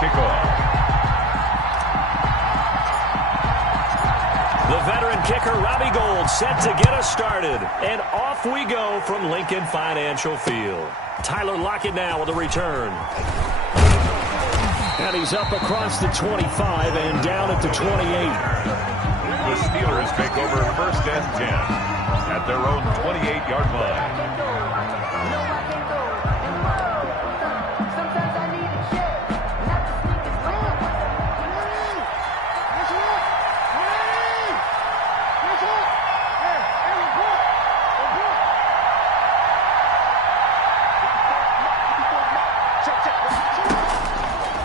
kickoff. The veteran kicker, Robbie Gould, set to get us started. And off we go from Lincoln Financial Field. Tyler Lockett now with a return. And he's up across the 25 and down at the 28. The Steelers take over 1st and 10 at their own 28-yard line.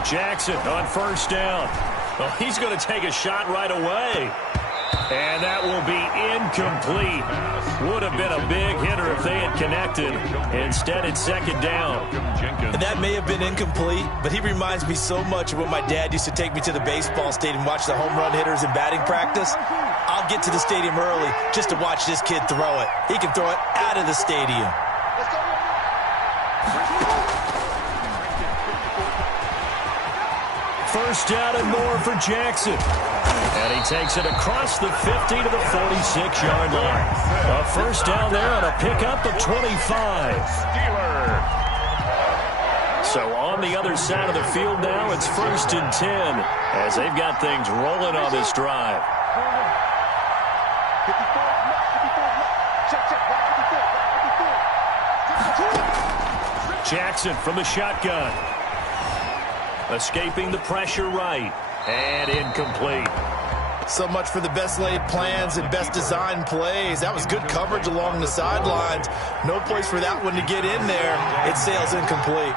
Jackson on 1st down. Well, he's going to take a shot right away. And that will be incomplete. Would have been a big hitter if they had connected. Instead, it's 2nd down. And that may have been incomplete, but he reminds me so much of when my dad used to take me to the baseball stadium and watch the home run hitters in batting practice. I'll get to the stadium early just to watch this kid throw it. He can throw it out of the stadium. First down and more for Jackson. And he takes it across the 50 to the 46-yard line. A first down there on a pickup of 25. So on the other side of the field now, it's 1st and 10 as they've got things rolling on this drive. Jackson from the shotgun. Escaping the pressure right. And incomplete. So much for the best laid plans and best designed plays. That was good coverage along the sidelines. No place for that one to get in there. It sails incomplete.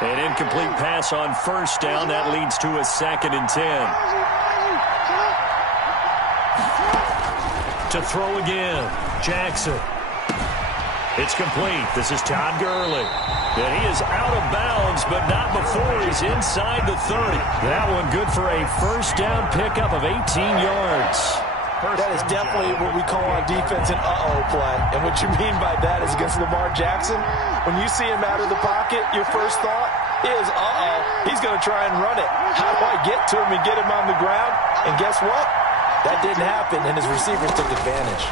An incomplete pass on 1st down. That leads to a 2nd and 10. To throw again. Jackson. It's complete. This is Todd Gurley. And he is out of bounds, but not before he's inside the 30. That one good for a first down pickup of 18 yards. That is definitely what we call on defense an uh-oh play. And what you mean by that is against Lamar Jackson, when you see him out of the pocket, your first thought is, uh-oh, he's going to try and run it. How do I get to him and get him on the ground? And guess what? That didn't happen, and his receivers took advantage.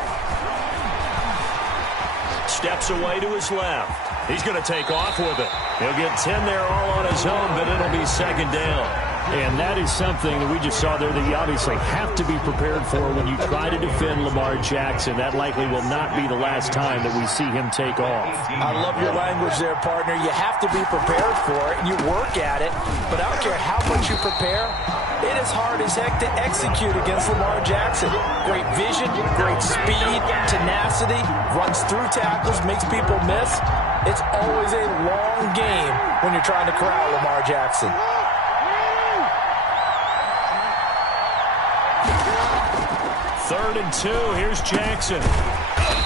Steps away to his left. He's going to take off with it. He'll get 10 there all on his own, but it'll be 2nd down. And that is something that we just saw there that you obviously have to be prepared for when you try to defend Lamar Jackson. That likely will not be the last time that we see him take off. I love your language there, partner. You have to be prepared for it, and you work at it. But I don't care how much you prepare, it is hard as heck to execute against Lamar Jackson. Great vision, great speed, tenacity, runs through tackles, makes people miss. It's always a long game when you're trying to corral Lamar Jackson. Third and 2. Here's Jackson.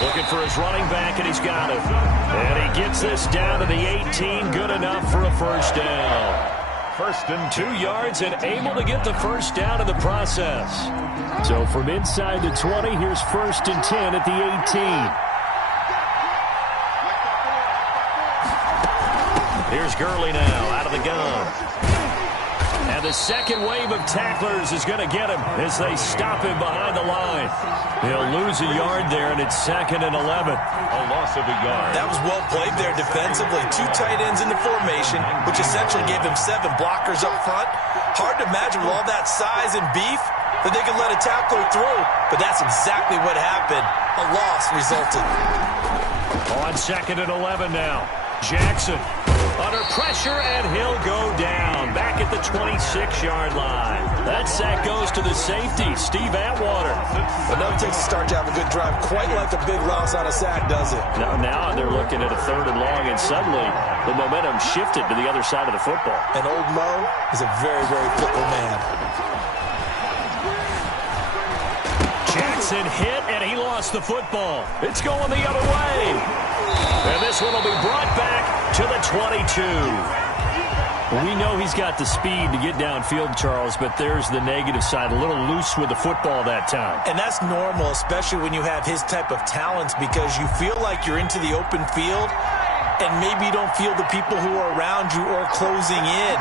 Looking for his running back, and he's got him. And he gets this down to the 18. Good enough for a first down. 1st and 2 yards and able to get the first down in the process. So from inside the 20, here's 1st and 10 at the 18. Here's Gurley now out of the gun. And the second wave of tacklers is going to get him as they stop him behind the line. He'll lose a yard there, and it's 2nd and 11. A loss of a yard. That was well played there defensively. 2 tight ends in the formation, which essentially gave him 7 blockers up front. Hard to imagine with all that size and beef that they could let a tackler through. But that's exactly what happened. A loss resulted. On 2nd and 11 now. Jackson under pressure, and he'll go down back at the 26-yard line. That sack goes to the safety, Steve Atwater. But never takes a start to have a good drive, quite like a big loss on a sack, does it? Now they're looking at a 3rd and long, and suddenly the momentum shifted to the other side of the football. And old Mo is a very, very fickle man. Jackson hit, and he lost the football. It's going the other way. And this one will be brought back to the 22. We know he's got the speed to get downfield, Charles, but there's the negative side. A little loose with the football that time. And that's normal, especially when you have his type of talents, because you feel like you're into the open field and maybe you don't feel the people who are around you or closing in.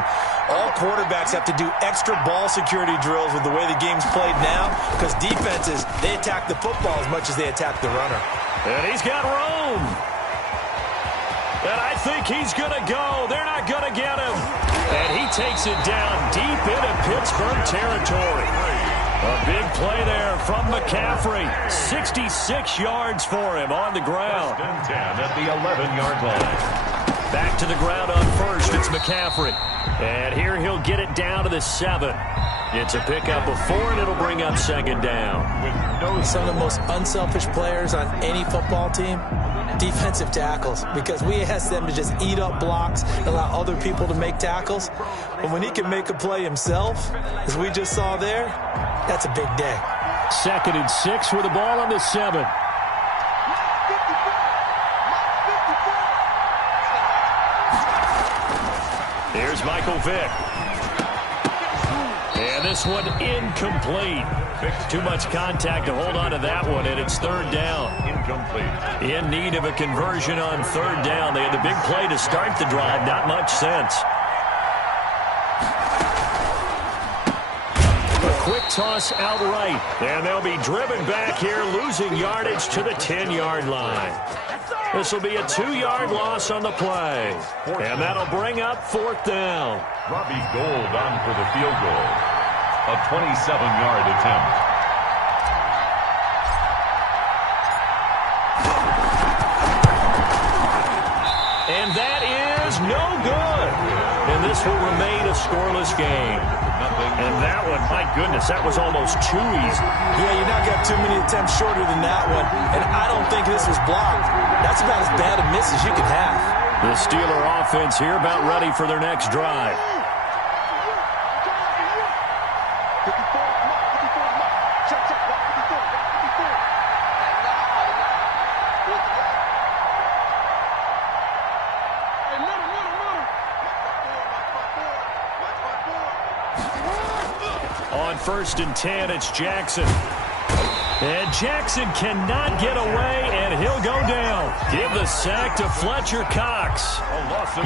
All quarterbacks have to do extra ball security drills with the way the game's played now because defenses, they attack the football as much as they attack the runner. And he's got room. And I think he's going to go. They're not going to get him. And he takes it down deep into Pittsburgh territory. A big play there from McCaffrey. 66 yards for him on the ground. 10 at the 11-yard line. Back to the ground on first. It's McCaffrey. And here he'll get it down to the 7. It's a pickup of 4, and it'll bring up second down. Some of the most unselfish players on any football team, defensive tackles, because we ask them to just eat up blocks, allow other people to make tackles. But when he can make a play himself, as we just saw there, that's a big day. 2nd and 6 with the ball on the 7. Here's Michael Vick. And this one incomplete. Too much contact to hold on to that one, and it's 3rd down. Incomplete. In need of a conversion on 3rd down. They had the big play to start the drive. Not much sense. A quick toss outright. And they'll be driven back here, losing yardage to the 10-yard line. This will be a 2-yard loss on the play. And that'll bring up 4th down. Robbie Gould on for the field goal. A 27-yard attempt. And that is no good. And this will remain a scoreless game. And that one, my goodness, that was almost too easy. Yeah, you're not got too many attempts shorter than that one. And I don't think this was blocked. That's about as bad a miss as you can have. The Steeler offense here about ready for their next drive. On 1st and 10, it's Jackson. And Jackson cannot get away, and he'll go down. Give the sack to Fletcher Cox.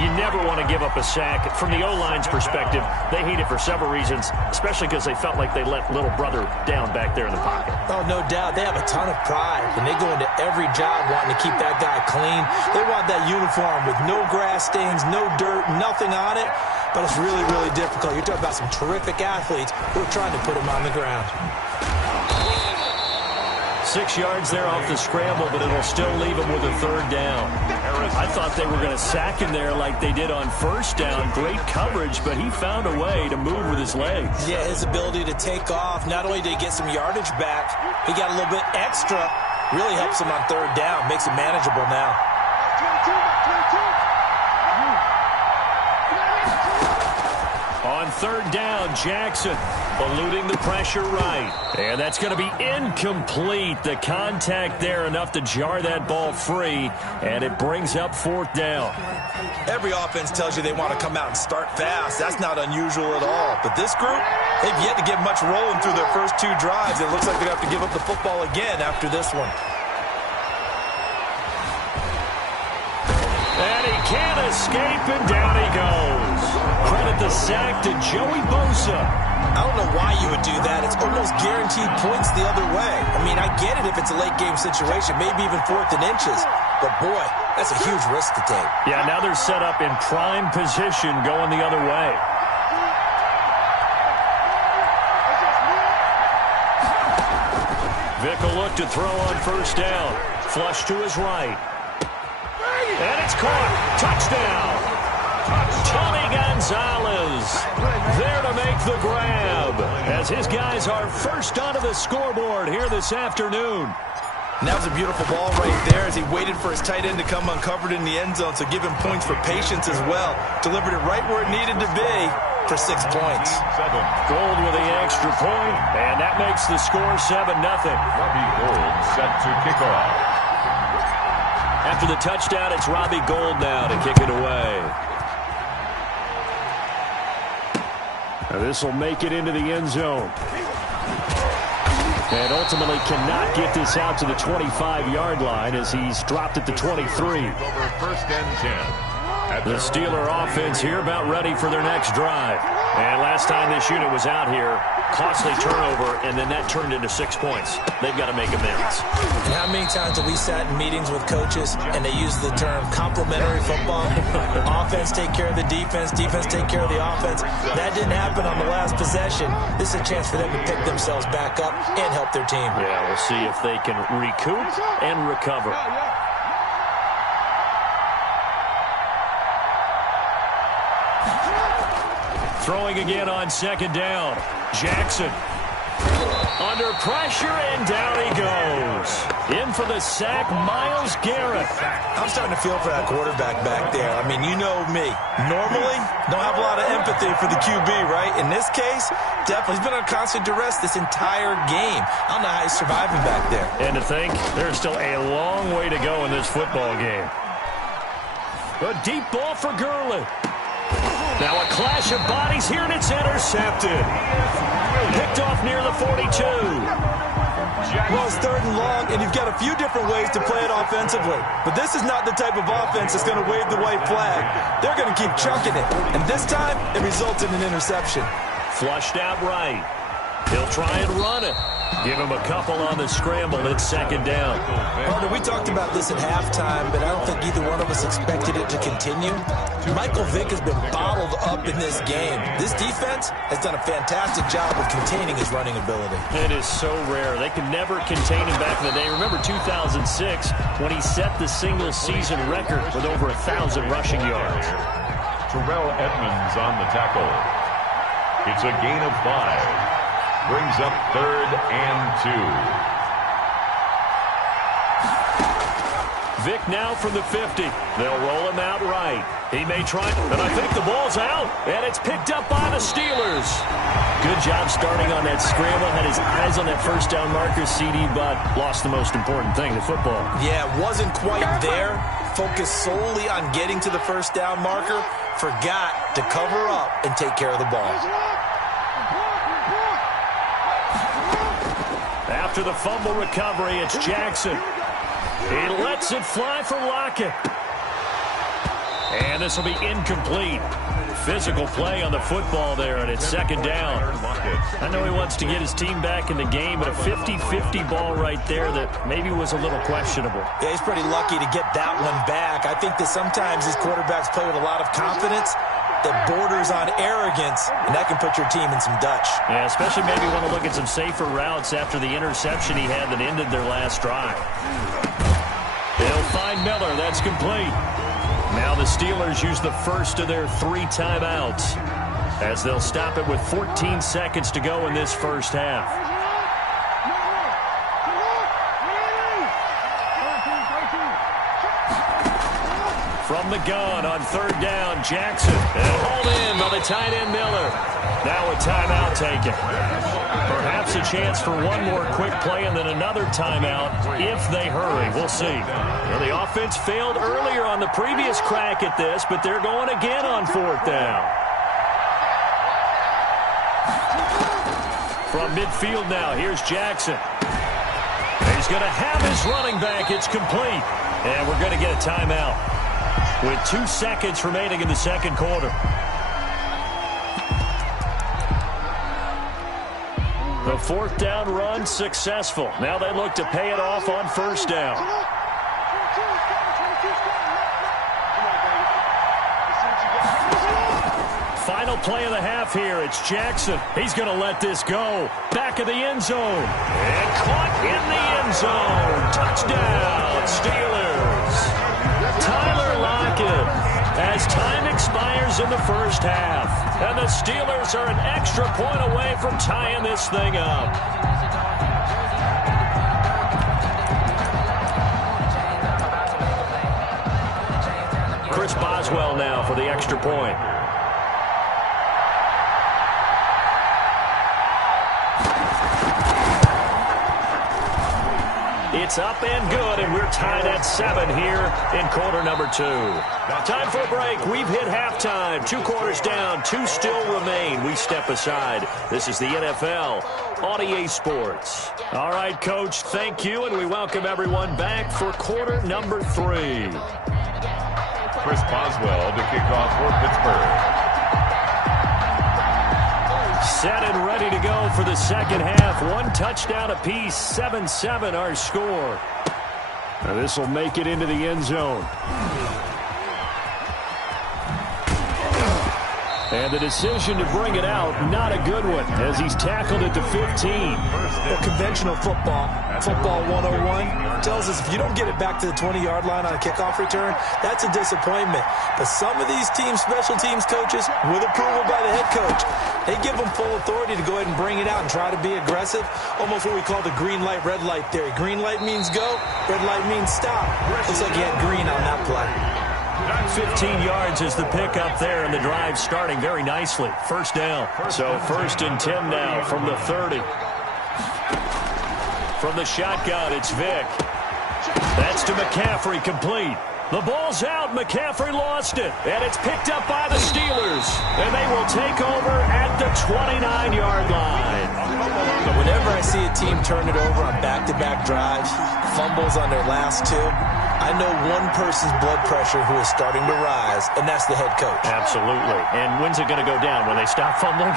You never want to give up a sack. From the O-line's perspective, they hate it for several reasons, especially because they felt like they let little brother down back there in the pocket. Oh, no doubt. They have a ton of pride, and they go into every job wanting to keep that guy clean. They want that uniform with no grass stains, no dirt, nothing on it. But it's really, really difficult. You're talking about some terrific athletes who are trying to put him on the ground. 6 yards there off the scramble, but it'll still leave him with a 3rd down. I thought they were going to sack him there like they did on 1st down. Great coverage, but he found a way to move with his legs. Yeah, his ability to take off. Not only did he get some yardage back, he got a little bit extra. Really helps him on 3rd down. Makes it manageable now. On 3rd down, Jackson eluding the pressure right. And that's going to be incomplete. The contact there enough to jar that ball free. And it brings up 4th down. Every offense tells you they want to come out and start fast. That's not unusual at all. But this group, they've yet to get much rolling through their first 2 drives. It looks like they're going to have to give up the football again after this one. And he can't escape, and down he goes. Credit the sack to Joey Bosa. I don't know why you would do that. It's almost guaranteed points the other way. I mean, I get it if it's a late-game situation, maybe even 4th and inches. But, boy, that's a huge risk to take. Yeah, now they're set up in prime position going the other way. Vick will look to throw on 1st down. Flush to his right. And it's caught. Touchdown. Tony Gonzalez there to make the grab as his guys are first onto the scoreboard here this afternoon. And that was a beautiful ball right there as he waited for his tight end to come uncovered in the end zone, so give him points for patience as well. Delivered it right where it needed to be for 6 points. Gould with the extra point, and that makes the score 7-0. Robbie Gould set to kick off. After the touchdown, it's Robbie Gould now to kick it away. Now this will make it into the end zone. And ultimately cannot get this out to the 25-yard line as he's dropped at the 23. Over 1st and 10. The Steeler offense here about ready for their next drive. And last time this unit was out here, costly turnover, and then that turned into 6 points. They've got to make amends. And how many times have we sat in meetings with coaches and they use the term complementary football? Offense take care of the defense, defense take care of the offense. That didn't happen on the last possession. This is a chance for them to pick themselves back up and help their team. Yeah, we'll see if they can recoup and recover. Throwing again on second down. Jackson under pressure, and down he goes. In for the sack, Myles Garrett. I'm starting to feel for that quarterback back there. I mean, you know me. Normally, don't have a lot of empathy for the QB, right? In this case, definitely he's been on constant duress this entire game. I don't know how he's surviving back there. And to think, there's still a long way to go in this football game. A deep ball for Gurley. Now a clash of bodies here, and it's intercepted. Picked off near the 42. Well, it's 3rd and long, and you've got a few different ways to play it offensively. But this is not the type of offense that's going to wave the white flag. They're going to keep chunking it. And this time, it results in an interception. Flushed out right. He'll try and run it. Give him a couple on the scramble. It's second down. Carter, we talked about this at halftime, but I don't think either one of us expected it to continue. Michael Vick has been bottled up in this game. This defense has done a fantastic job of containing his running ability. It is so rare. They could never contain him back in the day. Remember 2006 when he set the single-season record with over 1,000 rushing yards. Terrell Edmunds on the tackle. It's a gain of 5. Brings up 3rd and 2. Vick now from the 50. They'll roll him out right. He may try, and I think the ball's out. And it's picked up by the Steelers. Good job starting on that scramble. Had his eyes on that first down marker, CD, but lost the most important thing, the football. Yeah, wasn't quite there. Focused solely on getting to the first down marker. Forgot to cover up and take care of the ball. After the fumble recovery, it's Jackson. He lets it fly for Lockett. And this will be incomplete. Physical play on the football there, and it's second down. I know he wants to get his team back in the game, but a 50-50 ball right there that maybe was a little questionable. Yeah, he's pretty lucky to get that one back. I think that sometimes these quarterbacks play with a lot of confidence that borders on arrogance, and that can put your team in some Dutch. Yeah, especially maybe want to look at some safer routes after the interception he had that ended their last drive. They'll find Miller. That's complete. Now the Steelers use the first of their 3 timeouts as they'll stop it with 14 seconds to go in this first half. From the gun on 3rd down, Jackson. And hauled in by the tight end Miller. Now a timeout taken. Perhaps a chance for one more quick play and then another timeout if they hurry. We'll see. Well, the offense failed earlier on the previous crack at this, but they're going again on 4th down. From midfield now, here's Jackson. He's going to have his running back. It's complete. And we're going to get a timeout with 2 seconds remaining in the second quarter. The 4th down run successful. Now they look to pay it off on 1st down. Final play of the half here. It's Jackson. He's going to let this go. Back of the end zone. And caught in the end zone. Touchdown, Steelers. Tyler Lockett as time expires in the first half. And the Steelers are an extra point away from tying this thing up. Chris Boswell now for the extra point. It's up and good, and we're tied at 7 here in quarter number 2. Time for a break. We've hit halftime. 2 quarters down, 2 still remain. We step aside. This is the NFL on EA Sports. All right, Coach, thank you, and we welcome everyone back for quarter number 3. Chris Boswell to kick off for Pittsburgh. Set and ready to go for the second half. One touchdown apiece, 7-7 our score. Now this will make it into the end zone. And the decision to bring it out, not a good one, as he's tackled at the 15. Well, conventional football 101, tells us if you don't get it back to the 20-yard line on a kickoff return, that's a disappointment. But some of these special teams coaches, with approval by the head coach, they give them full authority to go ahead and bring it out and try to be aggressive, almost what we call the green light, red light theory. Green light means go, red light means stop. Looks like he had green on that play. 15 yards is the pickup there, and the drive starting very nicely. First down. So 1st and 10 now from the 30. From the shotgun, it's Vick. That's to McCaffrey, complete. The ball's out. McCaffrey lost it, and it's picked up by the Steelers. And they will take over at the 29-yard line. Whenever I see a team turn it over on back-to-back drives, fumbles on their last two, I know one person's blood pressure who is starting to rise, and that's the head coach. Absolutely. And when's it going to go down? When they stop fumbling?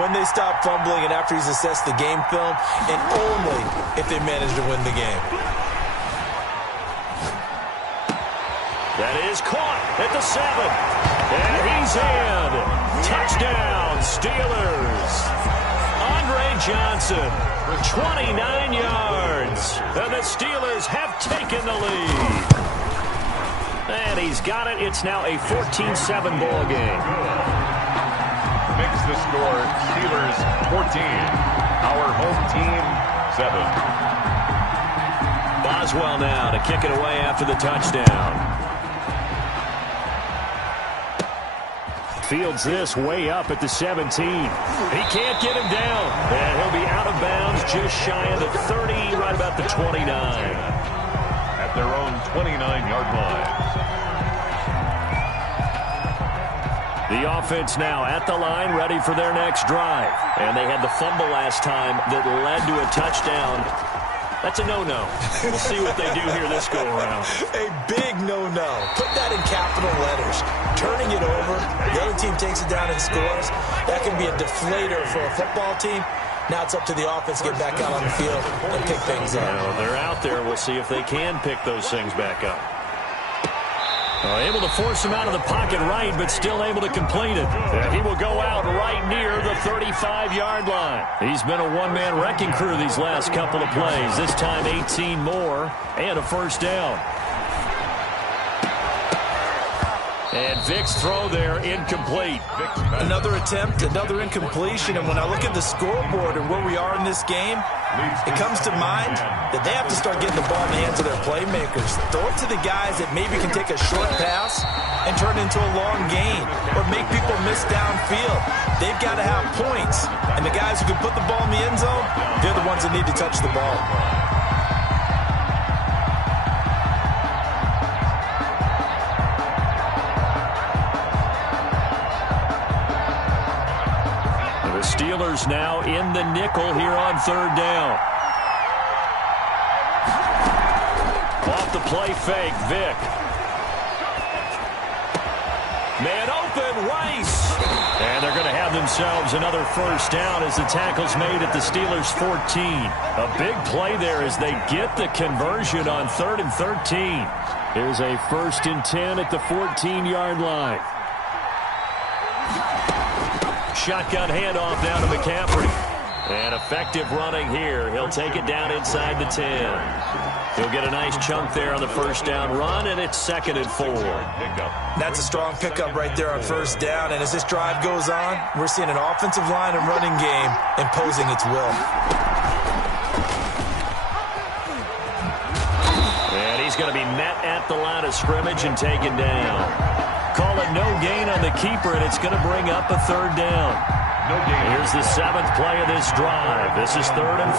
When they stop fumbling and after he's assessed the game film, and only if they manage to win the game. That is caught at the 7. And he's in. Touchdown, Steelers. Andre Johnson, 29 yards. And the Steelers have taken the lead. And he's got it. It's now a 14-7 ball game. Makes the score Steelers 14. Our home team 7. Boswell now to kick it away after the touchdown. Fields this way up at the 17. He can't get him down. And he'll be out of bounds just shy of the 30, right about the 29. At their own 29-yard line. The offense now at the line, ready for their next drive. And they had the fumble last time that led to a touchdown. That's a no-no. We'll see what they do here this go-around. A big no-no. Put that in capital letters. Turning it over, the other team takes it down and scores. That can be a deflator for a football team. Now it's up to the offense to get back out on the field and pick things up. Well, they're out there. We'll see if they can pick those things back up. Able to force him out of the pocket right, but still able to complete it. He will go out right near the 35-yard line. He's been a one-man wrecking crew these last couple of plays. This time 18 more and a first down. And Vick's throw there incomplete. Another attempt, another incompletion. And when I look at the scoreboard and where we are in this game, it comes to mind that they have to start getting the ball in the hands of their playmakers. Throw it to the guys that maybe can take a short pass and turn it into a long gain or make people miss downfield. They've got to have points. And the guys who can put the ball in the end zone, they're the ones that need to touch the ball. Steelers now in the nickel here on third down. Off the play fake, Vick. Man open, Rice. And they're going to have themselves another first down as the tackle's made at the Steelers' 14. A big play there as they get the conversion on 3rd and 13. Here's a 1st and 10 at the 14-yard line. Shotgun handoff down to McCaffrey. And effective running here. He'll take it down inside the 10. He'll get a nice chunk there on the first down run, and it's 2nd and 4. That's a strong pickup right there on first down. And as this drive goes on, we're seeing an offensive line and running game imposing its will. And he's going to be met at the line of scrimmage and taken down. Call it no gain on the keeper, and it's going to bring up a 3rd down. No gain. Here's the 7th play of this drive. This is 3rd and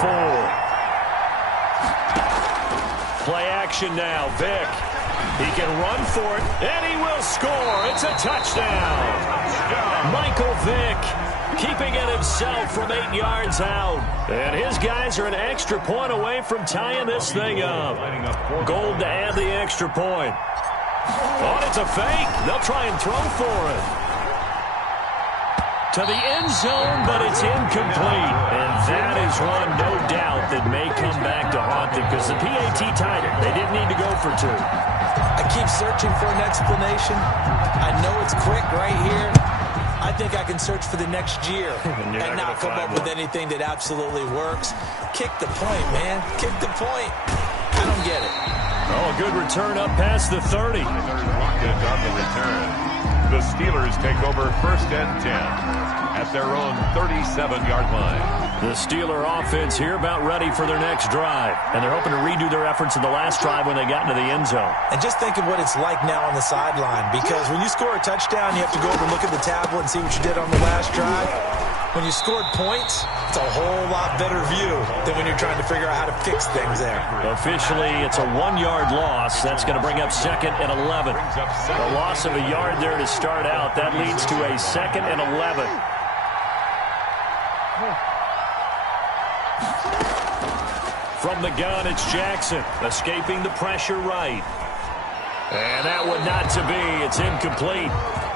4. Play action now. Vick. He can run for it, and he will score. It's a touchdown. Michael Vick keeping it himself from 8 yards out. And his guys are an extra point away from tying this thing up. Gold to add the extra point. Oh, it's a fake. They'll try and throw for it. To the end zone, but it's incomplete. And that is one, no doubt, that may come back to haunt them because the PAT tied it. They didn't need to go for two. I keep searching for an explanation. I know it's quick right here. I think I can search for the next year and not come up with anything that absolutely works. Kick the point, man. Kick the point. I don't get it. Oh, a good return up past the 30. Rocket on the return. The Steelers take over 1st and 10 at their own 37-yard line. The Steeler offense here about ready for their next drive. And they're hoping to redo their efforts in the last drive when they got into the end zone. And just think of what it's like now on the sideline. Because when you score a touchdown, you have to go over and look at the tablet and see what you did on the last drive. When you scored points, it's a whole lot better view than when you're trying to figure out how to fix things there. Officially, it's a 1-yard loss. That's going to bring up 2nd and 11. A loss of a yard there to start out. That leads to a 2nd and 11. From the gun, it's Jackson, escaping the pressure right. And that one not to be. It's incomplete.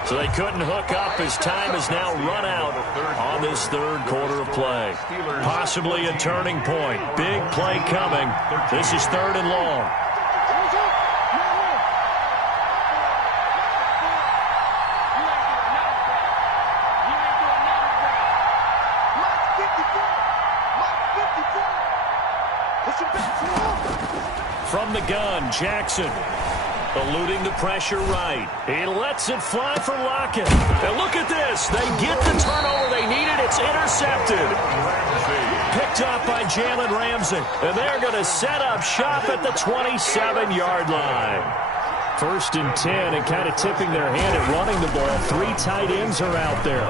So they couldn't hook up as time has now run out on this third quarter of play. Possibly a turning point. Big play coming. This is 3rd and long. From the gun, Jackson. Eluding the pressure right. He lets it fly for Lockett. And look at this. They get the turnover they needed. It's intercepted. Picked up by Jalen Ramsey. And they're going to set up shop at the 27-yard line. 1st and 10 and kind of tipping their hand at running the ball. 3 tight ends are out there.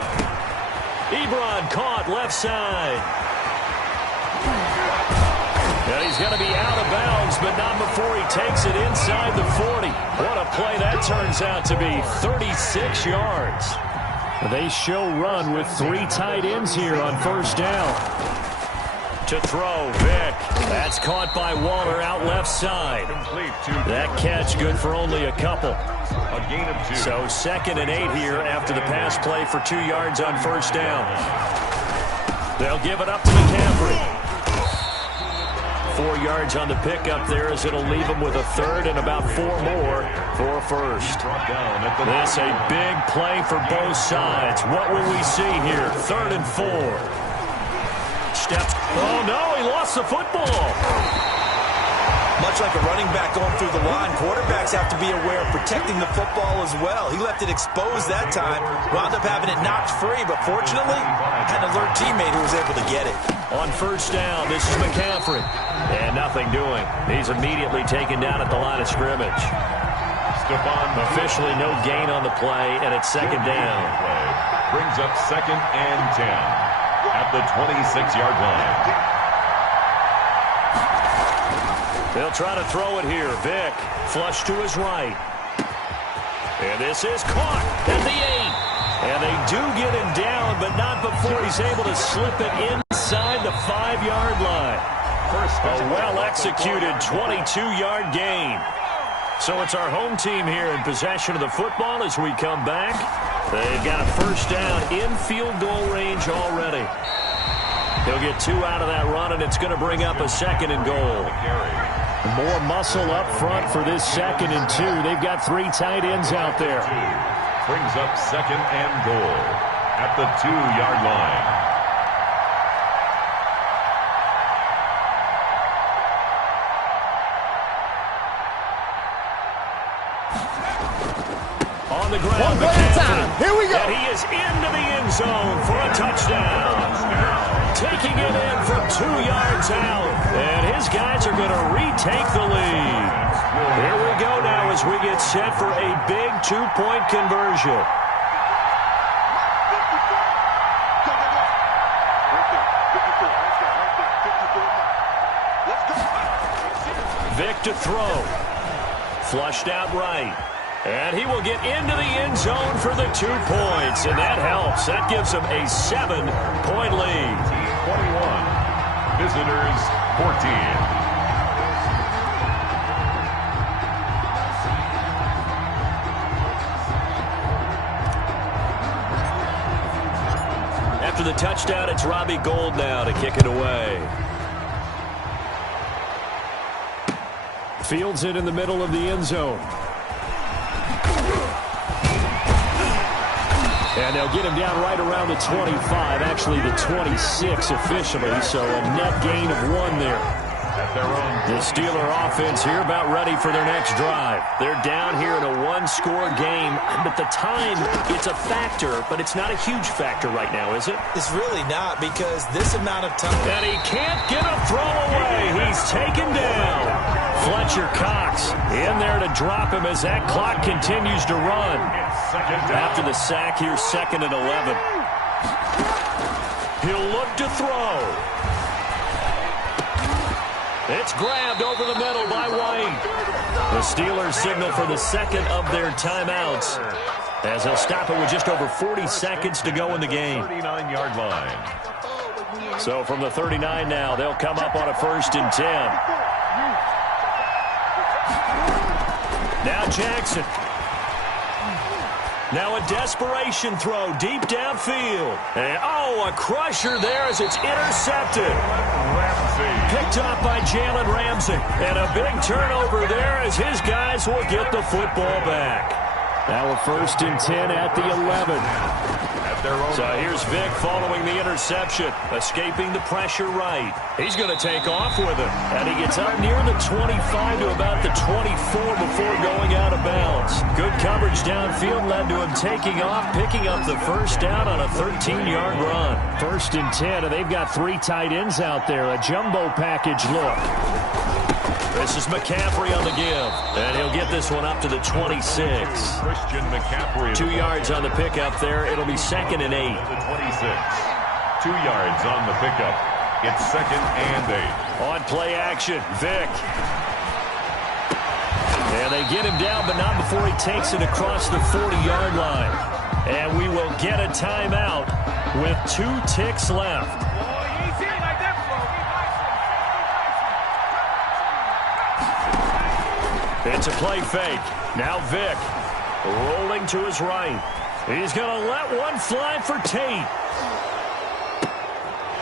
Ebron caught left side. And he's going to be out of bounds, but not before he takes it inside the 40. What a play that turns out to be. 36 yards. They show run with 3 tight ends here on 1st down. To throw, Vick. That's caught by Waller out left side. That catch good for only a couple. A gain of 2. So 2nd and 8 here after the pass play for 2 yards on 1st down. They'll give it up to McCaffrey. 4 yards on the pickup there as it'll leave them with a 3rd and about 4 more for 1st. This a big play for both sides. What will we see here? 3rd and 4. Steps. Oh, no, he lost the football. Much like a running back going through the line, quarterbacks have to be aware of protecting the football as well. He left it exposed that time, wound up having it knocked free, but fortunately had an alert teammate who was able to get it. On 1st down, this is McCaffrey. And nothing doing. He's immediately taken down at the line of scrimmage. Officially no gain on the play, and it's 2nd down. Brings up 2nd and 10 at the 26-yard line. They'll try to throw it here. Vick, flush to his right. And this is caught at the 8. And they do get him down, but not before he's able to slip it inside the 5-yard line. A well-executed 22-yard gain. So it's our home team here in possession of the football as we come back. They've got a 1st down in field goal range already. He'll get 2 out of that run, and it's going to bring up a 2nd and goal. More muscle up front for this 2nd and 2. They've got 3 tight ends out there. Brings up 2nd and goal at the 2-yard line. On the ground, McCaffrey. Here we go. And he is into the end zone for a touchdown. Taking it in from 2 yards out. And his guys are going to retake the lead. Here we go now as we get set for a big 2-point conversion. Vick to throw. Flushed out right. And he will get into the end zone for the 2 points. And that helps. That gives him a 7-point lead. 21. Visitors 14. the touchdown, it's Robbie Gould now to kick it away. Fields it in the middle of the end zone. And they'll get him down right around the 25, actually the 26 officially, so a net gain of 1 there. The Steeler offense here about ready for their next drive. They're down here in a 1-score game, but the time, it's a factor, but it's not a huge factor right now, is it? It's really not, because this amount of time. And he can't get a throw away. He's taken down. Fletcher Cox in there to drop him as that clock continues to run. After the sack here, 2nd and 11. He'll look to throw. It's grabbed over the middle by White. The Steelers signal for the second of their timeouts as they'll stop it with just over 40 seconds to go in the game. 39-yard line. So from the 39 now, they'll come up on a 1st and 10. Now Jackson. Now a desperation throw deep downfield. And, a crusher there as it's intercepted. Picked up by Jalen Ramsey. And a big turnover there as his guys will get the football back. Now a 1st and 10 at the 11. So here's Vick following the interception, escaping the pressure right. He's going to take off with it. And he gets up near the 25 to about the 24 before going out of bounds. Good coverage downfield led to him taking off, picking up the 1st down on a 13-yard run. 1st and 10, and they've got 3 tight ends out there. A jumbo package look. This is McCaffrey on the give, and he'll get this one up to the 26. Christian McCaffrey. 2 yards on the pickup there. It'll be 2nd and 8. The 26. 2 yards on the pickup. It's 2nd and 8. On play action, Vick. And they get him down, but not before he takes it across the 40-yard line. And we will get a timeout with 2 ticks left. It's a play fake. Now Vick rolling to his right. He's going to let one fly for Tate.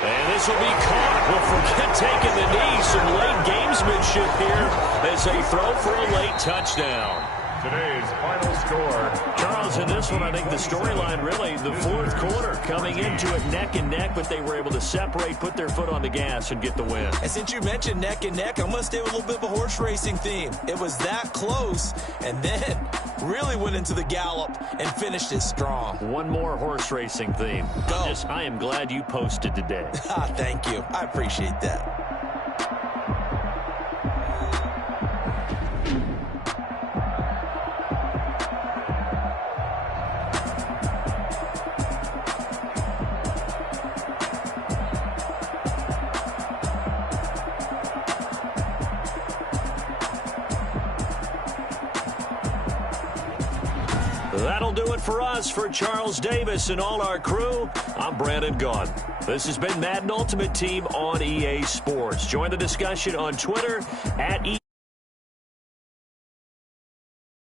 And this will be caught. We'll forget taking the knee. Some late gamesmanship here as they throw for a late touchdown. Today's final score. Charles, in this one, I think the storyline really, the 4th quarter, coming into it neck and neck, but they were able to separate, put their foot on the gas, and get the win. And since you mentioned neck and neck, I'm going to stay with a little bit of a horse racing theme. It was that close, and then really went into the gallop and finished it strong. One more horse racing theme. Go. I am glad you posted today. Thank you. I appreciate that. That'll do it for us. For Charles Davis and all our crew, I'm Brandon Gaudin. This has been Madden Ultimate Team on EA Sports. Join the discussion on Twitter @EA.